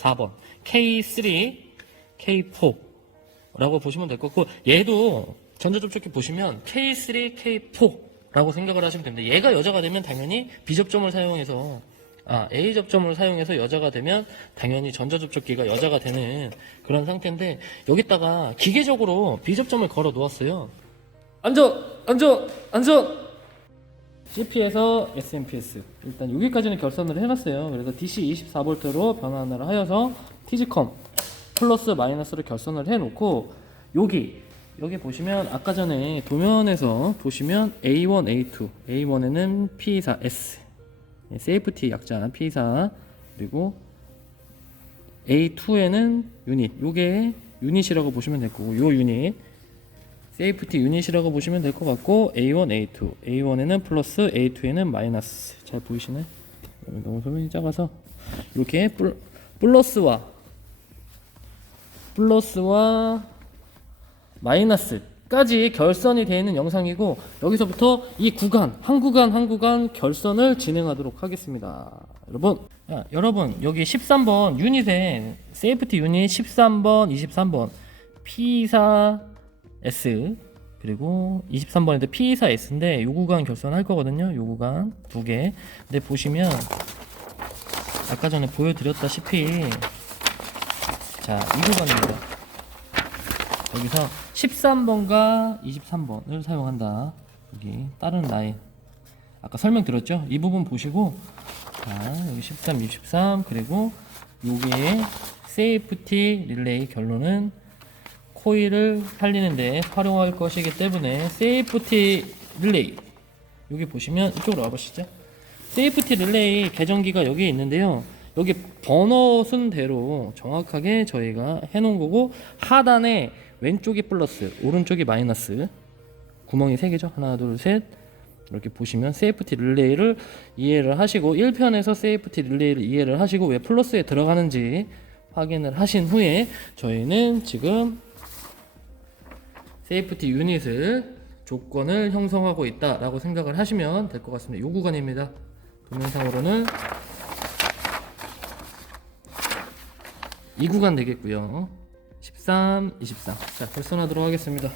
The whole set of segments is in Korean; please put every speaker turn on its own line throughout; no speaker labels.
4번, K3, K4라고 보시면 될 것 같고 얘도 전자접촉기 보시면 K3, K4라고 생각을 하시면 됩니다. 얘가 여자가 되면 당연히 B 접점을 사용해서 아, A 접점을 사용해서 여자가 되면 당연히 전자접촉기가 여자가 되는 그런 상태인데 여기다가 기계적으로 B 접점을 걸어 놓았어요. 앉아, 앉아, 앉아. CP에서 SMPS 일단 여기까지는 결선을 해놨어요. 그래서 DC 24V로 변환을 하여서 TGCOM 플러스 마이너스로 결선을 해놓고 여기 여기 보시면 아까 전에 도면에서 보시면 A1, A2, A1에는 P24S 세이프티 약자 P24 그리고 A2에는 유닛. 요게 유닛이라고 보시면 될 거고 요 유닛 세이프티 유닛이라고 보시면 될 것 같고 A1, A2, A1에는 플러스, A2에는 마이너스. 잘 보이시나요? 너무 소면이 작아서 이렇게 플, 플러스와 플러스와 마이너스까지 결선이 되어 있는 영상이고 여기서부터 이 구간 한 구간 한 구간 결선을 진행하도록 하겠습니다. 여러분, 야, 여러분 여기 13번 유닛에 세이프티 유닛 13번, 23번 P4S 그리고 23번인데 P4S인데 요 구간 결선할 거거든요. 요 구간 두 개. 근데 보시면 아까 전에 보여드렸다시피 자 이 구간입니다. 여기서 13번과 23번을 사용한다. 여기 다른 라인 아까 설명드렸죠? 이 부분 보시고 자 여기 13, 23 그리고 여기에 세이프티 릴레이 결론은 코일을 살리는데 활용할 것이기 때문에 세이프티 릴레이. 여기 보시면 이쪽으로 와보시죠. 세이프티 릴레이 계정기가 여기 있는데요. 여기 번호 순대로 정확하게 저희가 해놓은 거고 하단에 왼쪽이 플러스 오른쪽이 마이너스. 구멍이 3개죠? 하나 둘 셋. 이렇게 보시면 세이프티 릴레이를 이해를 하시고 1편에서 세이프티 릴레이를 이해를 하시고 왜 플러스에 들어가는지 확인을 하신 후에 저희는 지금 세이프티 유닛을 조건을 형성하고 있다라고 생각을 하시면 될 것 같습니다. 요 구간입니다. 도면상으로는 이 구간 되겠고요. 13, 24. 자, 결선하도록 하겠습니다.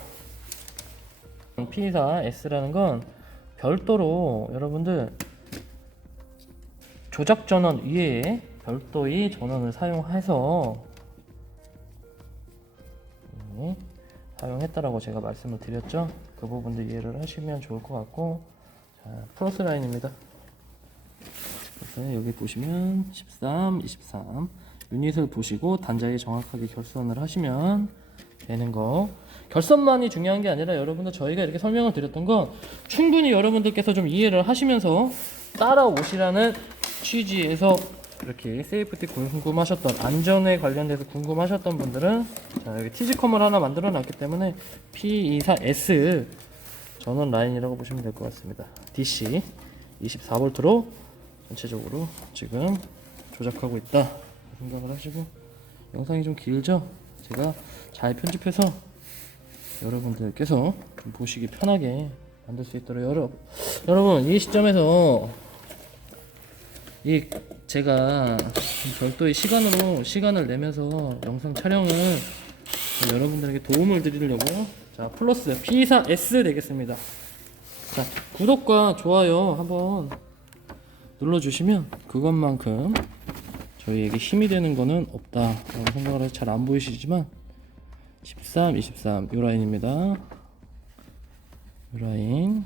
P4S라는 건 별도로 여러분들 조작 전원 위에 별도의 전원을 사용해서 네, 사용했다라고 제가 말씀을 드렸죠. 그 부분도 이해를 하시면 좋을 것 같고 자, 플러스 라인입니다. 여기 보시면 13, 23 유닛을 보시고 단자에 정확하게 결선을 하시면 되는 거. 결선만이 중요한 게 아니라 여러분들 저희가 이렇게 설명을 드렸던 건 충분히 여러분들께서 좀 이해를 하시면서 따라오시라는 취지에서 이렇게 세이프티 궁금하셨던 안전에 관련돼서 궁금하셨던 분들은 자 여기 티지컴을 하나 만들어 놨기 때문에 P24S 전원 라인이라고 보시면 될 것 같습니다. DC 24V로 전체적으로 지금 조작하고 있다 생각을 하시고 영상이 좀 길죠? 제가 잘 편집해서 여러분들께서 좀 보시기 편하게 만들 수 있도록 여러, 여러분 이 시점에서 이 제가 좀 별도의 시간으로 시간을 내면서 영상 촬영을 좀 여러분들에게 도움을 드리려고 자 플러스 P4S 되겠습니다. 자 구독과 좋아요 한번 눌러주시면 그것만큼 저희에게 힘이 되는 거는 없다라고 생각을 해서 잘 안 보이시지만 13, 23 요 라인입니다. 요 라인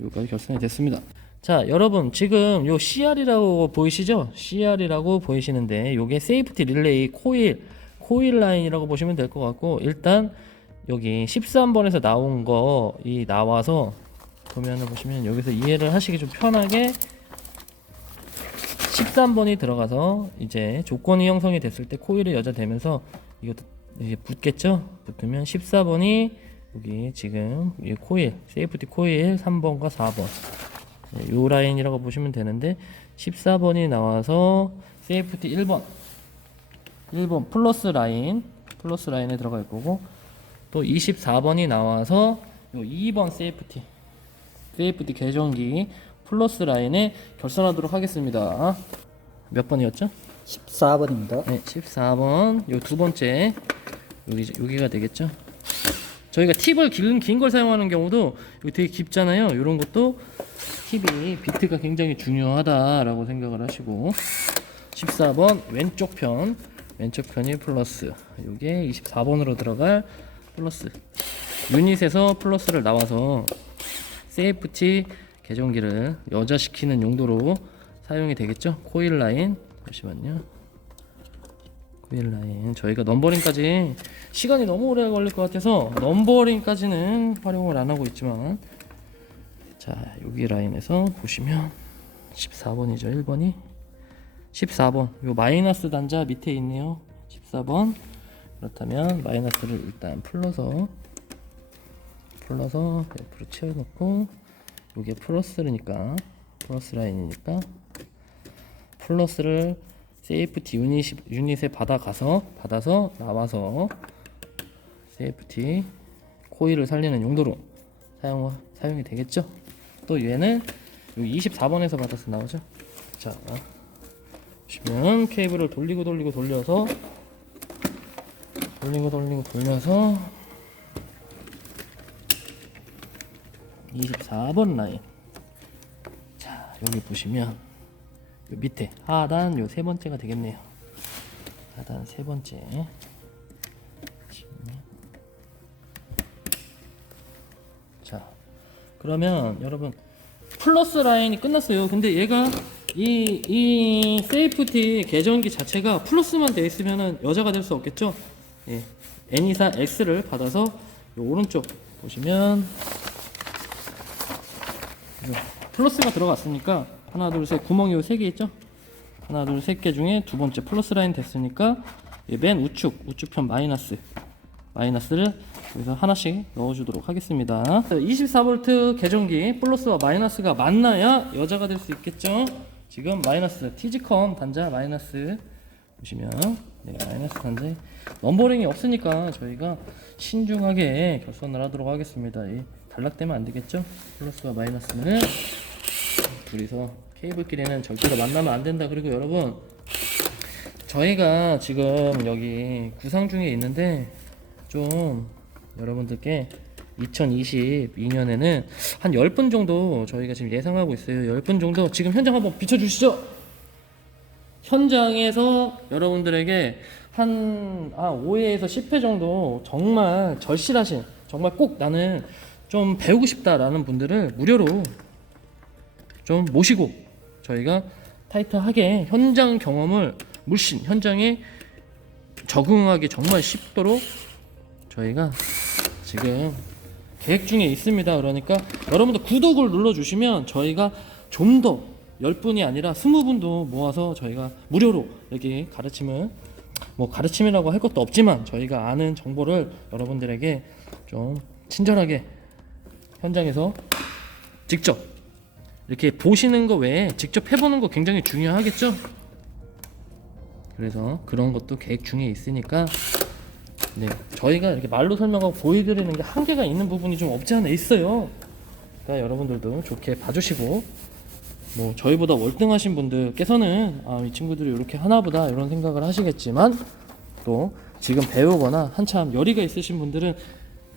여기까지 결선이 됐습니다. 자, 여러분 지금 요 CR이라고 보이시죠? CR이라고 보이시는데 요게 세이프티 릴레이 코일 코일 라인이라고 보시면 될 것 같고 일단 여기 13번에서 나온 거 이 나와서 도면을 보시면 여기서 이해를 하시기 좀 편하게 13번이 들어가서 이제 조건이 형성이 됐을 때 코일이 여자 되면서 이것도 이제 붙겠죠? 붙으면 14번이 여기 지금 이 코일 세이프티 코일 3번과 4번 네, 요 라인이라고 보시면 되는데 14번이 나와서 세이프티 1번 1번 플러스 라인 플러스 라인에 들어갈 거고 또 24번이 나와서 요 2번 세이프티 세이프티 계정기 플러스 라인에 결선하도록 하겠습니다. 몇 번이었죠?
14번입니다.
네, 14번 요 두 번째 여기 여기가 되겠죠. 저희가 팁을 긴 걸 사용하는 경우도 되게 깊잖아요. 이런 것도 팁이 비트가 굉장히 중요하다라고 생각을 하시고 14번 왼쪽 편 왼쪽 편이 플러스 요게 24번으로 들어갈 플러스 유닛에서 플러스를 나와서 세이프티 개정기를 여자시키는 용도로 사용이 되겠죠. 코일 라인 잠시만요. 코일 라인 저희가 넘버링까지 시간이 너무 오래 걸릴 것 같아서 넘버링까지는 활용을 안 하고 있지만 자 여기 라인에서 보시면 14번이죠 1번이? 14번. 요 마이너스 단자 밑에 있네요. 14번. 그렇다면 마이너스를 일단 풀러서 풀러서 옆으로 채워놓고 요게 플러스니까 플러스 라인이니까 플러스를 세이프티 유닛, 유닛에 받아가서 받아서 나와서 세이프티 코일을 살리는 용도로 사용, 사용이 되겠죠? 또 얘는 여기 24번에서 받아서 나오죠? 자 보시면 케이블을 돌리고 돌리고 돌려서 돌리고 돌리고 돌려서 24번 라인. 자 여기 보시면 요 밑에. 하단 요 세 번째가 되겠네요. 하단 세 번째. 자 그러면 여러분 플러스 라인이 끝났어요. 근데 얘가 이, 이 세이프티 계정기 자체가 플러스만 돼 있으면은 여자가 될 수 없겠죠? 예. N24 X를 받아서 요 오른쪽 보시면 플러스가 들어갔으니까 하나 둘 셋 구멍이 요 세 개 있죠? 하나 둘셋개 중에 두 번째 플러스 라인 됐으니까 이맨 우측 우측편 마이너스 마이너스를 여기서 하나씩 넣어주도록 하겠습니다. 24V 계정기 플러스와 마이너스가 만나야 여자가 될 수 있겠죠? 지금 마이너스 티지컴 단자 마이너스 보시면 네, 마이너스 단자에 넘버링이 없으니까 저희가 신중하게 결선을 하도록 하겠습니다. 이 단락되면 안 되겠죠? 플러스와 마이너스는 둘이서 케이블끼리는 절대로 만나면 안 된다. 그리고 여러분 저희가 지금 여기 구상 중에 있는데 좀 여러분들께 2022년에는 한 10분 정도 저희가 지금 예상하고 있어요. 10분 정도 지금 현장 한번 비춰주시죠. 현장에서 여러분들에게 한 아, 5회에서 10회 정도 정말 절실하신 정말 꼭 나는 좀 배우고 싶다라는 분들을 무료로 좀 모시고 저희가 타이트하게 현장 경험을 물씬 현장에 적응하기 정말 쉽도록 저희가 지금 계획 중에 있습니다. 그러니까 여러분들 구독을 눌러주시면 저희가 좀 더 10분이 아니라 20분도 모아서 저희가 무료로 이렇게 가르침을 뭐 가르침이라고 할 것도 없지만 저희가 아는 정보를 여러분들에게 좀 친절하게 현장에서 직접 이렇게 보시는 거 외에 직접 해보는 거 굉장히 중요하겠죠? 그래서 그런 것도 계획 중에 있으니까 네 저희가 이렇게 말로 설명하고 보여드리는 게 한계가 있는 부분이 좀 없지 않아 있어요. 그러니까 여러분들도 좋게 봐주시고 뭐 저희보다 월등하신 분들께서는 아, 이 친구들이 이렇게 하나보다 이런 생각을 하시겠지만 또 지금 배우거나 한참 열의가 있으신 분들은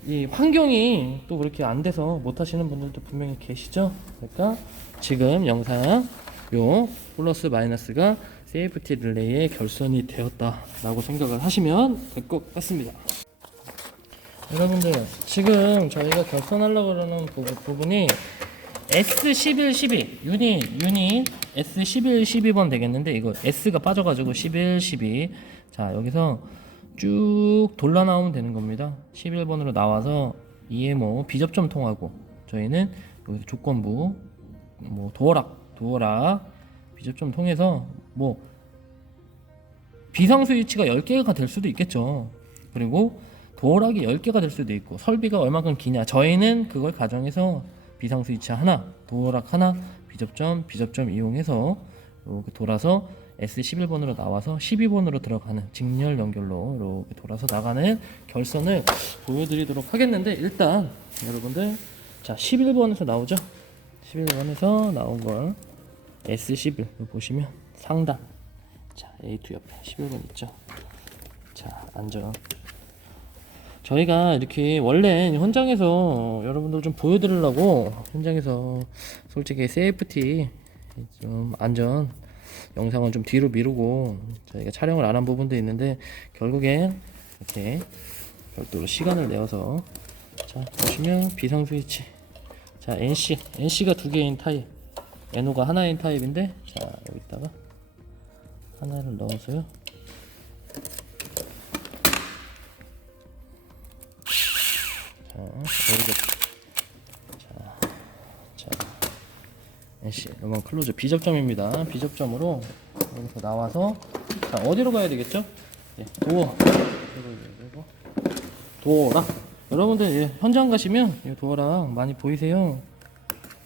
이 환경이 또 그렇게 안 돼서 못 하시는 분들도 분명히 계시죠. 그러니까 지금 영상 요 플러스 마이너스가 세이프티 릴레이의 결선이 되었다라고 생각을 하시면 될 것 같습니다. 여러분들 지금 저희가 결선하려고 그러는 부, 부분 이 S11, 12 유닛 유닛 S11, 12번 되겠는데 이거 S가 빠져가지고 11, 12. 자 여기서 쭉 돌라 나오면 되는 겁니다. 11번으로 나와서 EMO 비접점 통하고 저희는 여기서 조건부 뭐 도어락 도어락 비접점 통해서 뭐 비상 스위치가 10개가 될 수도 있겠죠. 그리고 도어락이 10개가 될 수도 있고 설비가 얼마큼 기냐 저희는 그걸 가정해서 비상 스위치 하나 도어락 하나 비접점 비접점 이용해서 이렇게 돌아서 S11번으로 나와서 12번으로 들어가는 직렬 연결로 이렇게 돌아서 나가는 결선을 보여드리도록 하겠는데 일단 여러분들 자 11번에서 나오죠 11번에서 나온 걸 S11 보시면 상단. 자 A2 옆에 11번 있죠? 자 안전. 저희가 이렇게 원래 현장에서 여러분들 좀 보여드리려고 현장에서 솔직히 세이프티 좀 안전 영상은 좀 뒤로 미루고 저희가 촬영을 안 한 부분도 있는데 결국엔 이렇게 별도로 시간을 내어서 자 보시면 비상 스위치 자 NC NC가 두 개인 타입 NO가 하나인 타입인데 자 여기다가 하나를 넣어서요. 자 여기다. 자, 자 NC 이건 클로즈 비접점입니다. 비접점으로 여기서 나와서 자 어디로 가야 되겠죠? 예, 도어. 도어락 여러분들 예, 현장 가시면 이 도어락 많이 보이세요.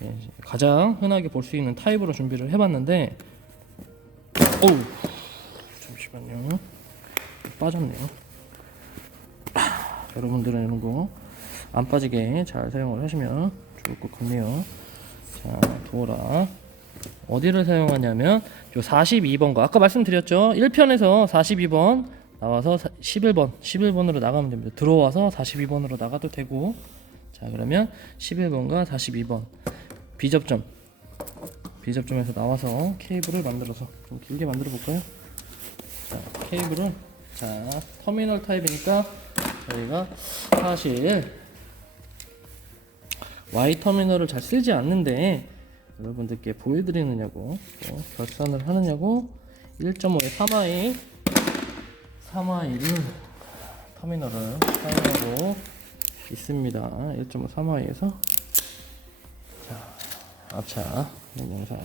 예, 가장 흔하게 볼 수 있는 타입으로 준비를 해봤는데 어우 잠시만요. 빠졌네요. 아, 여러분들은 이런 거 안 빠지게 잘 사용을 하시면 좋을 것 같네요. 자 도어락 어디를 사용하냐면 요 42번과 아까 말씀드렸죠? 1편에서 42번 나와서 사- 11번 11번으로 나가면 됩니다. 들어와서 42번으로 나가도 되고. 자 그러면 11번과 42번. 비접점. 비접점에서 나와서 케이블을 만들어서 좀 길게 만들어 볼까요? 자 케이블은 자 터미널 타입이니까 저희가 사실 Y 터미널을 잘 쓰지 않는데 여러분들께 보여드리느냐고 또 결산을 하느냐고 1.5 의 3i 3i를 터미널을 사용하고 있습니다. 1.5 3i에서 자 앞차 영상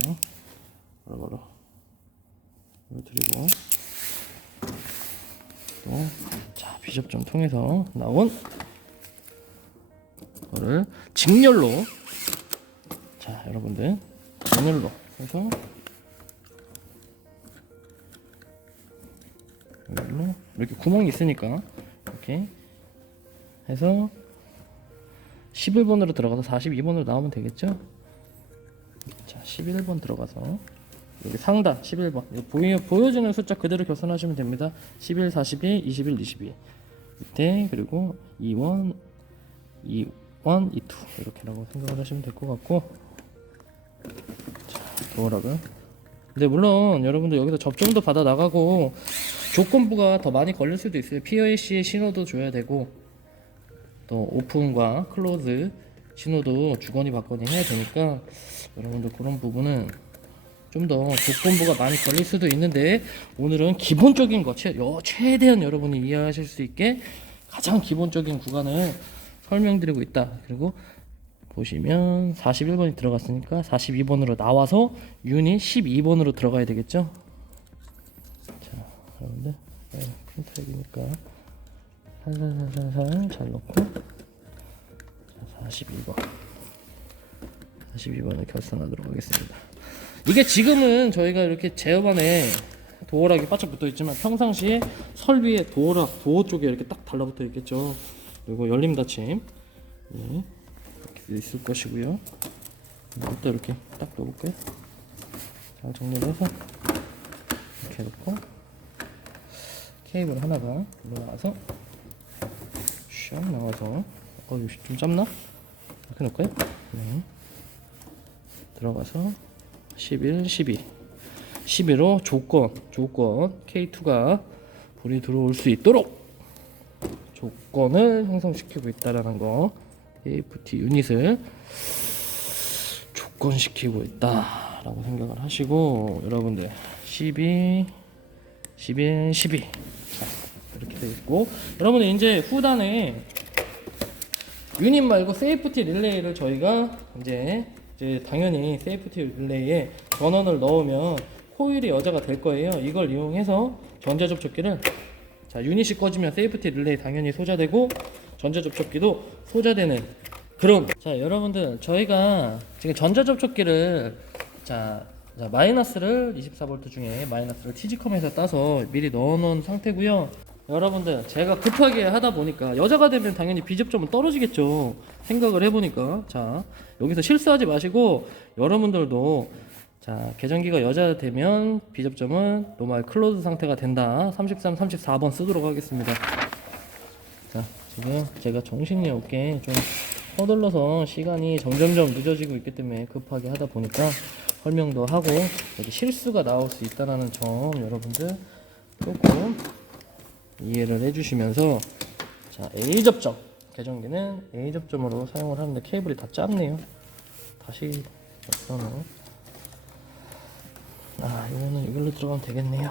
바로바로 보여드리고 또 자 비접점 통해서 나온 거를 직렬로 자 여러분들 직렬로 해서 이렇게 구멍이 있으니까 이렇게 해서 11번으로 들어가서 42번으로 나오면 되겠죠 자 11번 들어가서 여기 상단 11번 이거 보여, 보여주는 숫자 그대로 교선하시면 됩니다 11, 42, 21, 22 밑에 그리고 2원 2, 1, 2, 2 이렇게라고 생각을 하시면 될 것 같고 자 도어락은 근데 물론 여러분들 여기서 접점도 받아 나가고 조건부가 더 많이 걸릴 수도 있어요 POAC의 신호도 줘야 되고 또 오픈과 클로즈 신호도 주거니 받거니 해야 되니까 여러분들 그런 부분은 좀 더 조건부가 많이 걸릴 수도 있는데 오늘은 기본적인 것 최대한 여러분이 이해하실 수 있게 가장 기본적인 구간을 설명드리고 있다. 그리고 보시면 41번이 들어갔으니까 42번으로 나와서 유닛 12번으로 들어가야 되겠죠? 자, 여러분들 네, 핀타입이니까 살살살살살 잘 넣고 자, 42번 42번을 결선하도록 하겠습니다. 이게 지금은 저희가 이렇게 제어반에 도어락이 바짝 붙어 있지만 평상시에 설비에 도어락 도어 쪽에 이렇게 딱 달라붙어 있겠죠. 그리고 열림 닫힘 네, 있을 것이고요. 이것도 이렇게 딱 넣어볼까요? 잘 정리를 해서 이렇게 놓고 케이블 하나가 올라와서 슉 나와서 어 이거 좀 짧나? 이렇게 놓을까요? 네. 들어가서 11, 12 11로 조건 조건 K2가 불이 들어올 수 있도록 조건을 형성시키고 있다라는 거 AFT 유닛을 조건시키고 있다라고 생각을 하시고 여러분들 12 11 12 자, 이렇게 되어 있고 여러분들 이제 후단에 유닛 말고 세이프티 릴레이를 저희가 이제 이제 당연히 세이프티 릴레이에 전원을 넣으면 코일이 여자가 될 거예요. 이걸 이용해서 전자 접촉기를 자 유닛이 꺼지면 세이프티 릴레이 당연히 소자되고 전자 접촉기도 소자되는 그런 자 여러분들 저희가 지금 전자 접촉기를 자, 자 마이너스를 24V 중에 마이너스를 TG컴에서 따서 미리 넣어놓은 상태고요. 여러분들 제가 급하게 하다 보니까 여자가 되면 당연히 비접점은 떨어지겠죠. 생각을 해보니까 자 여기서 실수하지 마시고 여러분들도 자, 계정기가 여자 되면 비접점은 노말 클로즈 상태가 된다. 33, 34번 쓰도록 하겠습니다. 자, 지금 제가 정신이 없게 좀 서둘러서 시간이 점점점 늦어지고 있기 때문에 급하게 하다 보니까 설명도 하고 여기 실수가 나올 수 있다는 점 여러분들 조금 이해를 해주시면서 자 A 접점 계정기는 A 접점으로 사용을 하는데 케이블이 다 짧네요. 다시 역선으로 아 이거는 이걸로 들어가면 되겠네요.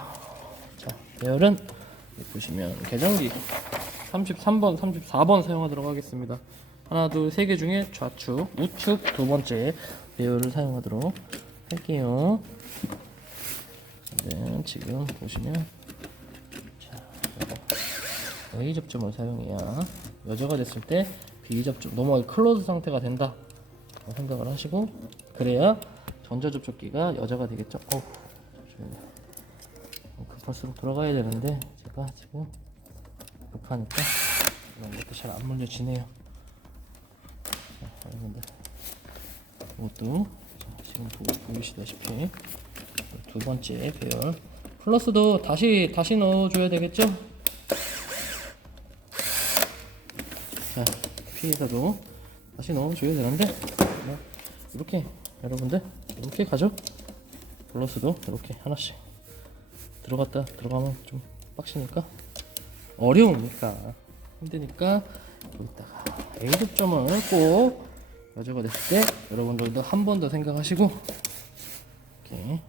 자 배열은 보시면 계정기 33번, 34번 사용하도록 하겠습니다. 하나, 둘, 세 개 중에 좌측, 우측 두 번째 배열을 사용하도록 할게요. 네, 지금 보시면 자, A 접점을 사용해야 여자가 됐을 때 B 접점 넘어가기 클로즈 상태가 된다 생각을 하시고 그래야 전자 접촉기가 여자가 되겠죠. 어. 급할수록 들어가야 되는데 제가 지금 급하니까 이런 것도 잘 안 물려지네요. 자, 여러분들 이것도 자, 지금 보, 보이시다시피 두 번째 배열 플러스도 다시 다시 넣어줘야 되겠죠? 자 피해서도 다시 넣어줘야 되는데 뭐, 이렇게 여러분들 이렇게 가죠? 플러스도 이렇게 하나씩 들어갔다 들어가면 좀 빡시니까 어려우니까 힘드니까 여기다가 A 접점을 꼭 여자가 됐을 때 여러분들도 한 번 더 생각하시고 이렇게.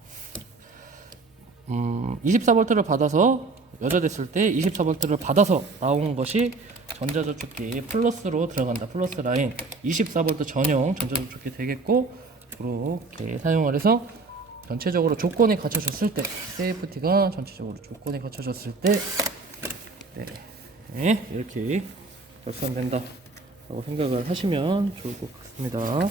음 24V를 받아서 여자 됐을 때 24V를 받아서 나온 것이 전자접촉기 플러스로 들어간다. 플러스 라인. 24V 전용 전자접촉기 되겠고 그렇게 사용을 해서 전체적으로 조건이 갖춰졌을 때 세이프티가 전체적으로 조건이 갖춰졌을 때 네, 네, 이렇게 결선된다 라고 생각을 하시면 좋을 것 같습니다.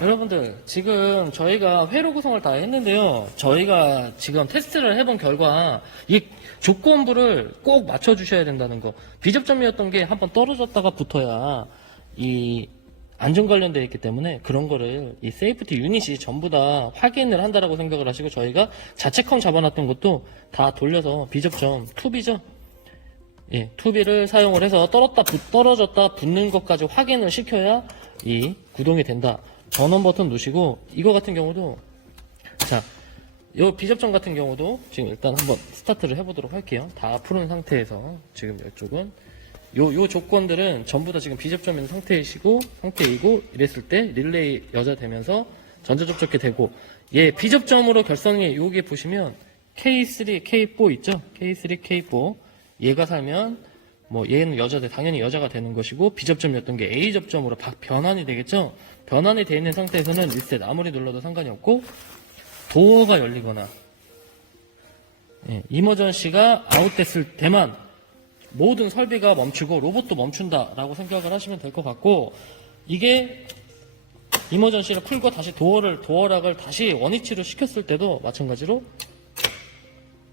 여러분들 지금 저희가 회로 구성을 다 했는데요. 저희가 지금 테스트를 해본 결과 이 조건부를 꼭 맞춰 주셔야 된다는 거. 비접점이었던 게 한번 떨어졌다가 붙어야 이 안전 관련되어 있기 때문에 그런 거를 이 세이프티 유닛이 전부 다 확인을 한다라고 생각을 하시고 저희가 자체컴 잡아놨던 것도 다 돌려서 비접점 투비죠 예, 투비를 사용을 해서 떨었다 붙, 떨어졌다 붙는 것까지 확인을 시켜야 이 구동이 된다. 전원 버튼 누르시고 이거 같은 경우도 자, 요 비접점 같은 경우도 지금 일단 한번 스타트를 해보도록 할게요. 다 푸른 상태에서 지금 이쪽은 요, 요 조건들은 전부 다 지금 비접점인 상태이시고 상태이고 이랬을 때 릴레이 여자 되면서 전자접촉기 되고 얘 비접점으로 결성이 여기 보시면 K3, K4 있죠? K3, K4 얘가 살면 뭐 얘는 여자들 당연히 여자가 되는 것이고 비접점이었던 게 A 접점으로 바- 변환이 되겠죠. 변환이 되어 있는 상태에서는 리셋 아무리 눌러도 상관이 없고 도어가 열리거나 예, 이머전시가 아웃됐을 때만 모든 설비가 멈추고 로봇도 멈춘다라고 생각을 하시면 될 것 같고 이게 이머전시를 풀고 다시 도어를 도어락을 다시 원위치로 시켰을 때도 마찬가지로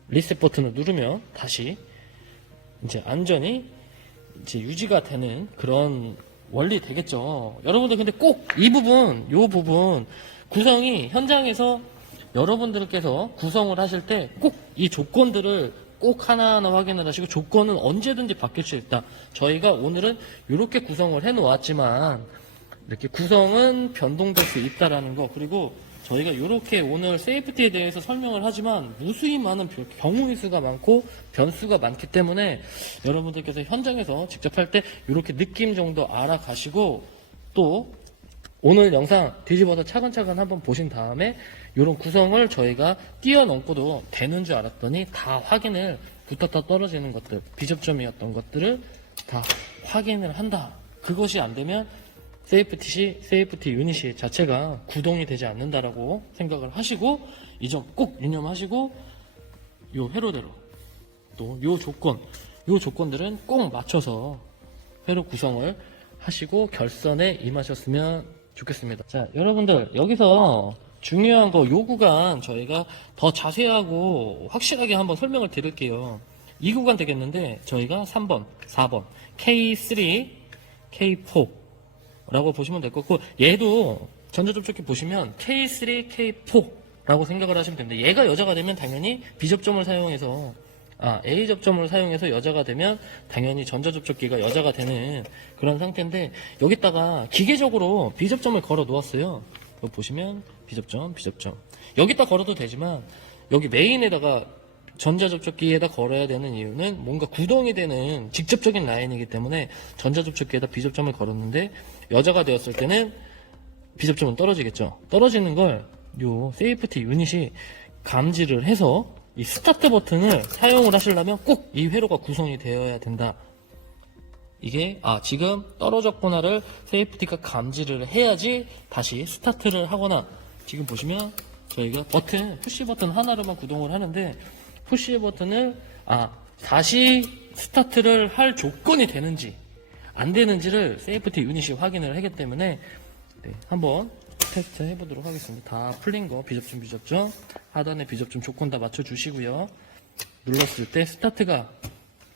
리셋 버튼을 누르면 다시 이제 안전이 이제 유지가 되는 그런 원리 되겠죠. 여러분들 근데 꼭 이 부분, 요 부분 구성이 현장에서 여러분들께서 구성을 하실 때 꼭 이 조건들을 꼭 하나하나 확인을 하시고 조건은 언제든지 바뀔 수 있다. 저희가 오늘은 이렇게 구성을 해 놓았지만 이렇게 구성은 변동될 수 있다라는 거 그리고 저희가 이렇게 오늘 세이프티에 대해서 설명을 하지만 무수히 많은 벼- 경우의 수가 많고 변수가 많기 때문에 여러분들께서 현장에서 직접 할 때 이렇게 느낌 정도 알아가시고 또 오늘 영상 뒤집어서 차근차근 한번 보신 다음에 이런 구성을 저희가 뛰어넘고도 되는 줄 알았더니 다 확인을 붙었다 떨어지는 것들 비접점이었던 것들을 다 확인을 한다. 그것이 안 되면 세이프티 세이프티 유닛이 자체가 구동이 되지 않는다라고 생각을 하시고 이 점 꼭 유념하시고 요 회로대로 또 요 조건 요 조건들은 꼭 맞춰서 회로 구성을 하시고 결선에 임하셨으면 좋겠습니다. 자, 여러분들 여기서 중요한 거 요 구간 저희가 더 자세하고 확실하게 한번 설명을 드릴게요. 이 구간 되겠는데 저희가 3번, 4번, K3, K4 라고 보시면 될 것 같고 얘도 전자접촉기 보시면 K3, K4 라고 생각을 하시면 됩니다. 얘가 여자가 되면 당연히 B 접점을 사용해서 아, A 접점을 사용해서 여자가 되면 당연히 전자접촉기가 여자가 되는 그런 상태인데 여기다가 기계적으로 B 접점을 걸어 놓았어요. 보시면 B 접점, B 접점. 여기다 걸어도 되지만 여기 메인에다가 전자접촉기에다 걸어야 되는 이유는 뭔가 구동이 되는 직접적인 라인이기 때문에 전자접촉기에다 B 접점을 걸었는데 여자가 되었을 때는 비접점은 떨어지겠죠. 떨어지는 걸 요 세이프티 유닛이 감지를 해서 이 스타트 버튼을 사용을 하시려면 꼭 이 회로가 구성이 되어야 된다. 이게 아 지금 떨어졌구나를 세이프티가 감지를 해야지 다시 스타트를 하거나 지금 보시면 저희가 버튼 푸시 버튼 하나로만 구동을 하는데 푸시 버튼을 아 다시 스타트를 할 조건이 되는지 안 되는지를 세이프티 유닛이 확인을 하기 때문에 네, 한번 테스트 해보도록 하겠습니다. 다 풀린 거 비접점 비접점 하단에 비접점 조건 다 맞춰주시고요. 눌렀을 때 스타트가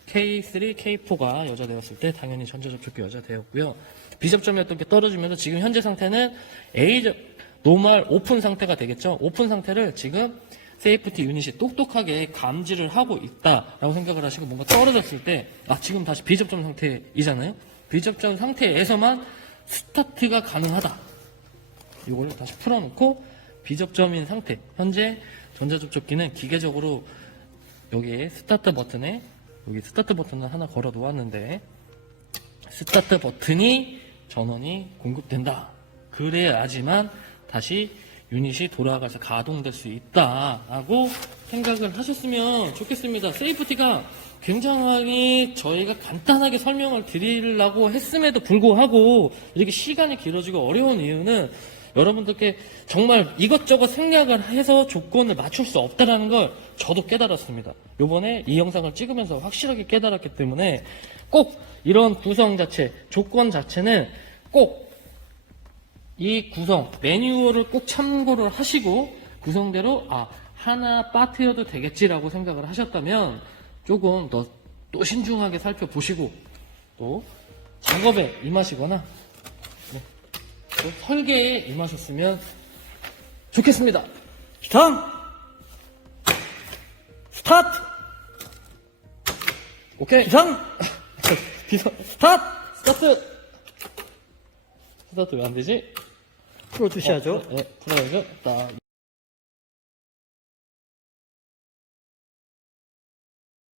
K3, K4가 여자 되었을 때 당연히 전자접촉기 여자 되었고요. 비접점이었던 게 떨어지면서 지금 현재 상태는 A 접- 노멀 오픈 상태가 되겠죠. 오픈 상태를 지금 세이프티 유닛이 똑똑하게 감지를 하고 있다라고 생각을 하시고 뭔가 떨어졌을 때 아 지금 다시 비접점 상태이잖아요. 비접점 상태에서만 스타트가 가능하다. 이걸 다시 풀어놓고 비접점인 상태 현재 전자접촉기는 기계적으로 여기에 스타트 버튼에 여기 스타트 버튼을 하나 걸어 놓았는데 스타트 버튼이 전원이 공급된다 그래야지만 다시 유닛이 돌아가서 가동될 수 있다라고 생각을 하셨으면 좋겠습니다 세이프티가 굉장히 저희가 간단하게 설명을 드리려고 했음에도 불구하고 이렇게 시간이 길어지고 어려운 이유는 여러분들께 정말 이것저것 생략을 해서 조건을 맞출 수 없다라는 걸 저도 깨달았습니다. 요번에 이 영상을 찍으면서 확실하게 깨달았기 때문에 꼭 이런 구성 자체, 조건 자체는 꼭 이 구성, 매뉴얼을 꼭 참고를 하시고 구성대로 아, 하나 빠트려도 되겠지라고 생각을 하셨다면 조금 더 또 신중하게 살펴보시고 또 작업에 임하시거나 또 설계에 임하셨으면 좋겠습니다.
스탑! 스타트!
오케이.
이상!
비서
스타트!
스타트. 스타트 왜 안 되지?
풀어주셔야죠.
네, 풀어야죠. 딱.